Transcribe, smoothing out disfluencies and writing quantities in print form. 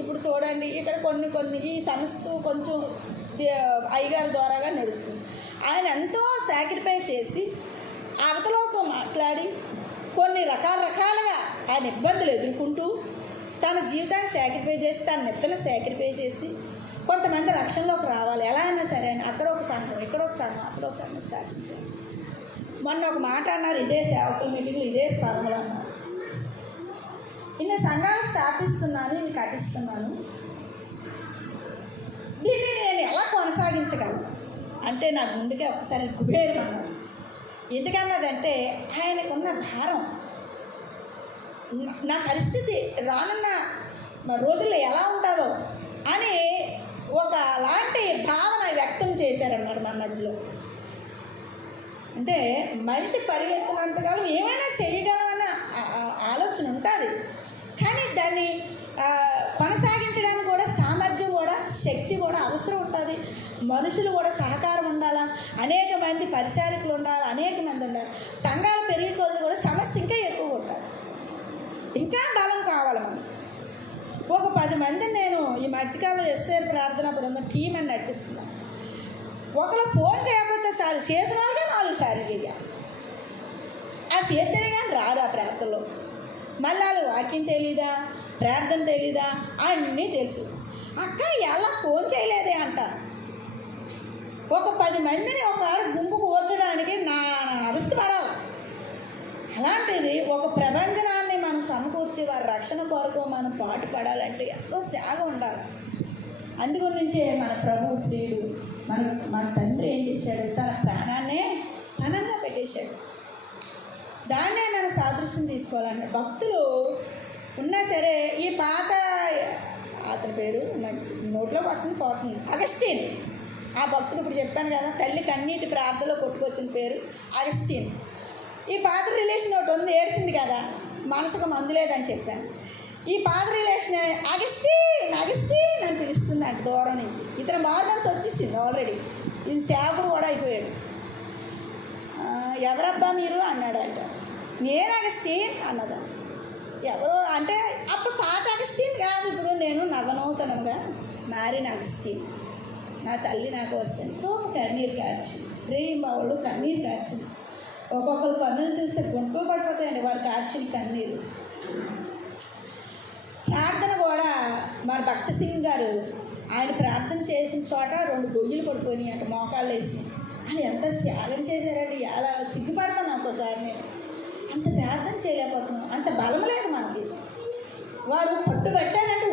ఇప్పుడు చూడండి ఇక్కడ కొన్ని ఈ సంస్థ కొంచెం అయ్యగారి ద్వారాగా నడుస్తుంది. ఆయన ఎంతో సాక్రిఫైస్ చేసి అవతలతో మాట్లాడి కొన్ని రకాలుగా ఆయన ఇబ్బందులు ఎదుర్కొంటూ తన జీవితాన్ని సాక్రిఫై చేసి తన నెత్తను సాక్రిఫై చేసి కొంతమంది రక్షణలోకి రావాలి. ఎలా అయినా సరే అని అక్కడ ఒక సంఘం, ఇక్కడ ఒక సంఘం, అక్కడ ఒక సంఘం స్థాపించారు. మొన్న ఒక మాట అన్నారు, ఇదే సేవకుల మీటింగ్లు ఇదే స్థలంలో అన్నారు. ఇన్ని సంఘాలు స్థాపిస్తున్నాను, ఇన్ని కట్టిస్తున్నాను, దీన్ని నేను ఎలా కొనసాగించగలను అంటే నా గుండెకే ఒక్కసారి కుబేరు అన్నారు. ఎందుకన్నదంటే ఆయనకున్న భారం, నా పరిస్థితి రానున్న రోజుల్లో ఎలా ఉంటుందో అని ఒక అలాంటి భావన వ్యక్తం చేశారన్నమాట మన మధ్యలో. అంటే మనిషి పరిగెత్తినంతకాలం ఏమైనా చేయగలమన్న ఆలోచన ఉంటుంది, కానీ దాన్ని కొనసాగించడానికి కూడా సామర్థ్యం కూడా శక్తి కూడా అవసరం ఉంటుంది. మనుషులు కూడా సహకారం ఉండాలా, అనేక మంది పరిచారకులు ఉండాలి, అనేక మంది ఉండాలి. సంఘాలు పెరిగే కొద్ది కూడా సమస్య ఇంకా ఎక్కువ ఉంటుంది, ఇంకా బలం కావాలి మనం. ఒక 10 మందిని నేను ఈ మధ్యకాలంలో ఎస్ఆర్ ప్రార్థన బృందం టీం అని నడిపిస్తున్నాను. ఒకరు ఫోన్ చేయకపోతే సార్ చేసిన వాళ్ళకే 4 సార్లు చేయాలి. ఆ చేద్దరే కానీ రాదు ఆ ప్రార్థనలో. మళ్ళీ వాళ్ళు వాక్యం తెలీదా, ప్రార్థన తెలీదా, అన్నీ తెలుసు. అక్క ఎలా ఫోన్ చేయలేదే అంట. ఒక 10 మందిని ఒక గుంపు కూర్చడానికి నా అవస్థ పడాలి. అలాంటిది ఒక ప్రపంచనాన్ని మనం సమకూర్చి వారి రక్షణ కొరకు మనం పాటు పడాలంటే ఎంతో త్యాగ ఉండాలి. అందుగురించే మన ప్రభు ప్రియుడు మన తండ్రి ఏం చేశాడు, తన ప్రాణాన్నే పణంగా పెట్టేశాడు. దాన్నే మన సాదృశ్యం తీసుకోవాలంటే భక్తులు ఉన్నా సరే. ఈ పాత అతని పేరు నోట్లో పక్కన పోతుంది, అగస్టిన్. ఆ భక్తుడు ఇప్పుడు చెప్పాను కదా, తల్లి కన్నీటి ప్రార్థనలో కొట్టుకొచ్చిన పేరు అగస్టిన్. ఈ పాత రిలేషన్ ఒకటి ఉంది, ఏడ్చింది కదా, మనసుకు మందు లేదని చెప్పాను. ఈ పాత రిలేషన్ అగస్టిన్ అని పిలుస్తుంది అంటే దూరం నుంచి. ఇతను మార్గల్స్ వచ్చేసింది ఆల్రెడీ, ఇది సేవకుడు కూడా అయిపోయాడు. ఎవరబ్బా మీరు అన్నాడంట. నేను అగస్టిన్ అన్నదా. ఎవరు అంటే అప్పుడు పాత అగస్టిన్ కాదు, ఇప్పుడు నేను నవనూతనంగా మారిన అగస్టిన్. నా తల్లి నాకు వస్తుందో కన్నీరు కార్చి, రేయింబావుడు కన్నీరు కార్చింది. ఒక్కొక్కరు కన్నులు చూస్తే గుంటలు పడిపోతాయండి వారు కార్చిన కన్నీరు. ప్రార్థన కూడా మన భక్త సింగ్ గారు ఆయన ప్రార్థన చేసిన చోట 2 గొయ్యలు పడిపోయినాయి అంట, మోకాళ్ళు వేసి. ఆయన ఎంత త్యాగం చేశారండి. అలా సిగ్గుపడతాను ఒక్కోసారి, నేను అంత ప్రార్థన చేయలేకపోతున్నాను, అంత బలం లేదు మనకి. వారు పట్టుబట్టారంటే